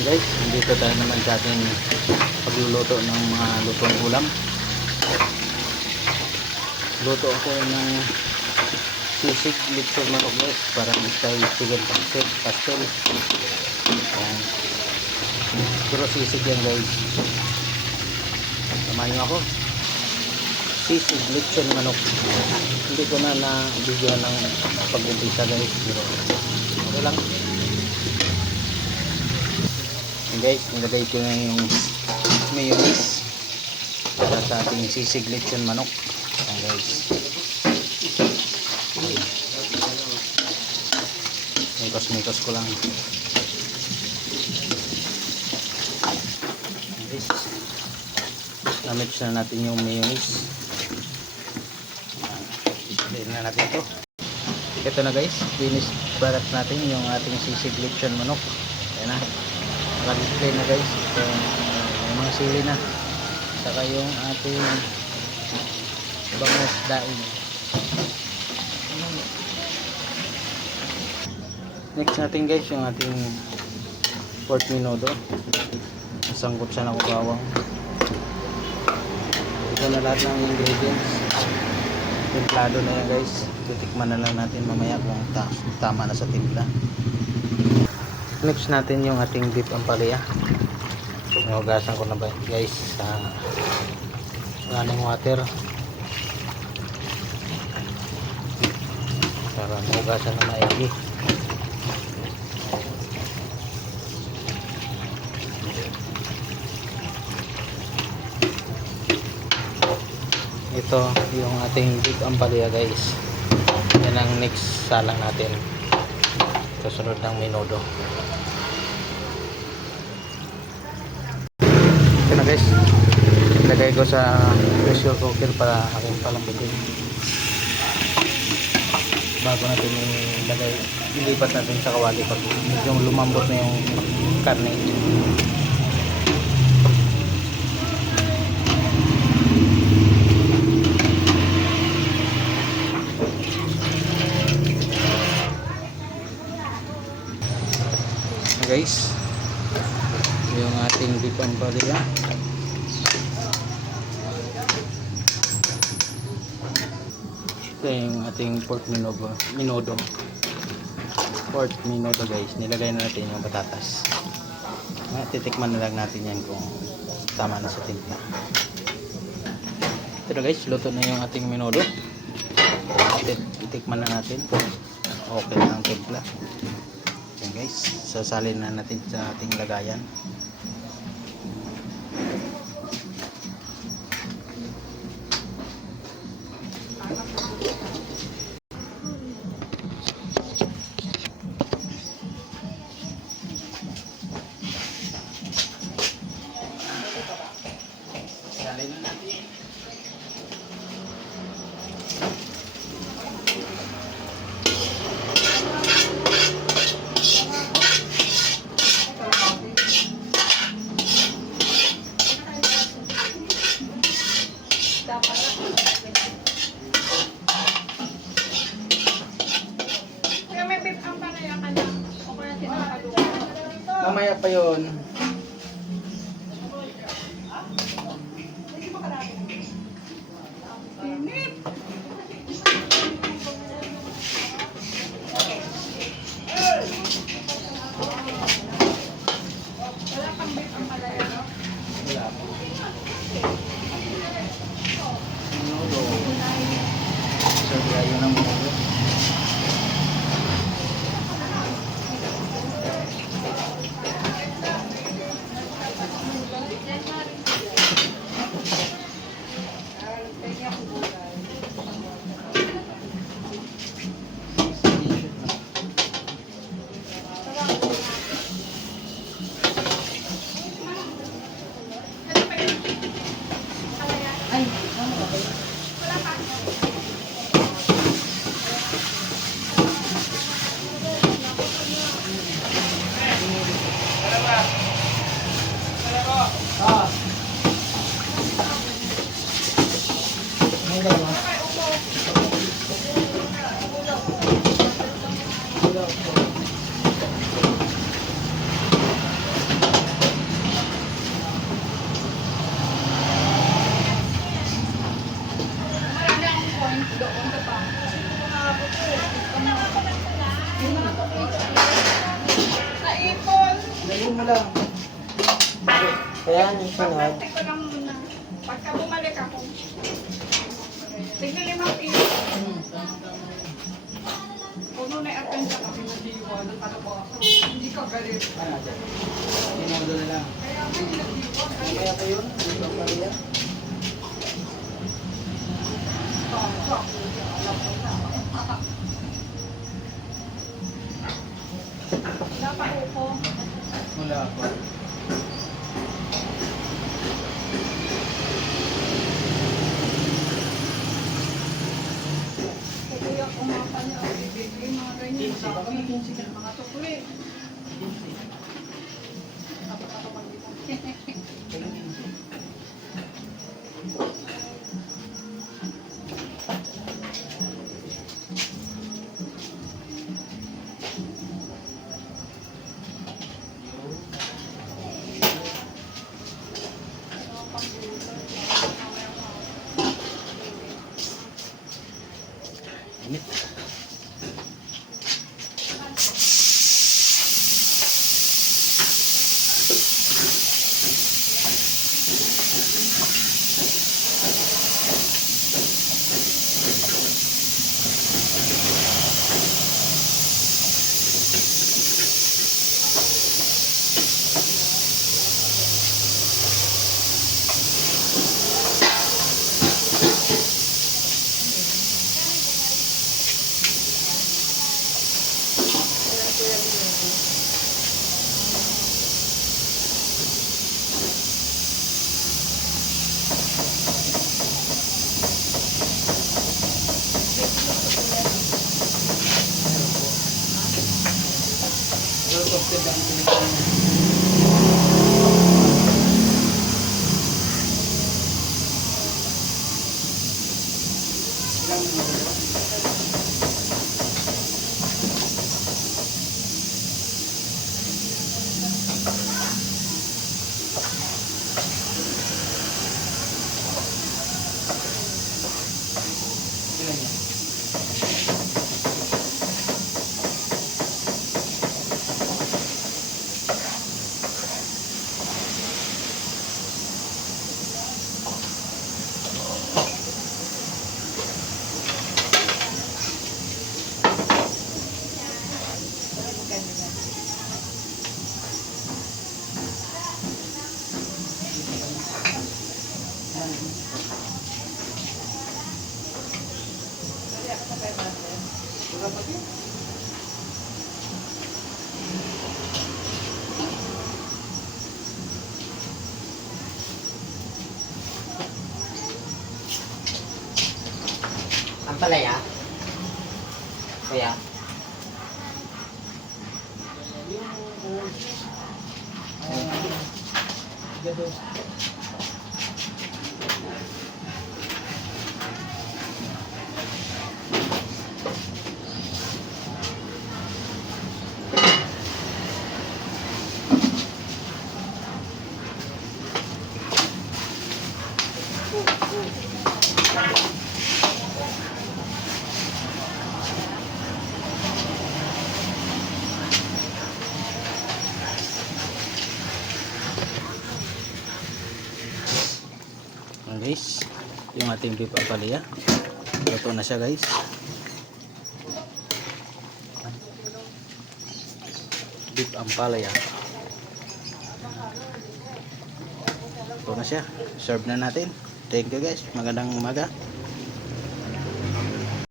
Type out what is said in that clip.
Ayan guys, nandito tayo naman sa ating pagluluto ng mga lutong ulam. Luto ako ng sisig lechon manok guys, para style chicken pastel. Ayan. Puro sisig yan guys. Samahin nyo ako. Sisig lechon manok. Hindi ko na video ng pag-umpisa guys, pero okay lang. Guys, nilagay ko na yung mayonnaise para sa ating sisig lechon manok. Ayan guys, mikos ko lang. Guys, na-mix na natin yung mayonnaise. Isipin na natin ito. Ito na guys, finished product natin yung ating sisig lechon manok. Ayan na, naka-display na guys. Ito, may mga sili na, saka yung ating bangus daing. Next natin guys, yung ating pork menudo. Nasangkot siya na bawang. Ito na lahat ng ingredients. Templado na yan guys. Titikman na lang natin mamaya kung tama na sa timpla. Next natin yung ating beef ampalaya. Hinugasan ko na ba guys sa running water para mahugasan na maigi. Ito yung ating beef ampalaya guys. Yan ang next salang natin, kasunod ng menudo. Ito na guys, ilagay ko sa pressure cooker para aking palambutin. Bago natin ilagay, ilipat natin sa kawali pag medyo lumambot na yung karne. Guys, yung ating beef ampalaya. Ito yung ating pork menudo. Pork menudo guys, nilagay na natin yung patatas. Titikman na lang natin yan kung tama na sa timpla. Ito na guys, luto na yung ating menudo. Titikman na natin. Okay na ang timpla. Yan guys, sasalin na natin sa ating lagayan. Salin na natin. Mamaya pa yun. Dalhin mo lang. Kaya yung sunod. Pagparte ko lang muna. Pagka bumalik ako. Tignan 5 piso. Puno na yung atensya ko. Pinadiwan. Hindi ka galit. Ano? Inodo na lang. Kaya may nagdiwan. Kaya pa yun? Hindi pa pa rin. Dapat upo. Wala pa. Kaya kumapa niya ang bibigay. Mga ganyan. 15. Baka may 15 ka. Mga tukuli. 15. Ako magdito. Kaya 15. Init. Well, toasted ang pinipin. Ilang minuto? Ilan yan? Dapat yun. Ang palaya? Kaya? Gados. Guys, yung ating beef ampalaya luto na siya guys. Beef ampalaya luto na siya, serve na natin. Thank you guys, magandang umaga.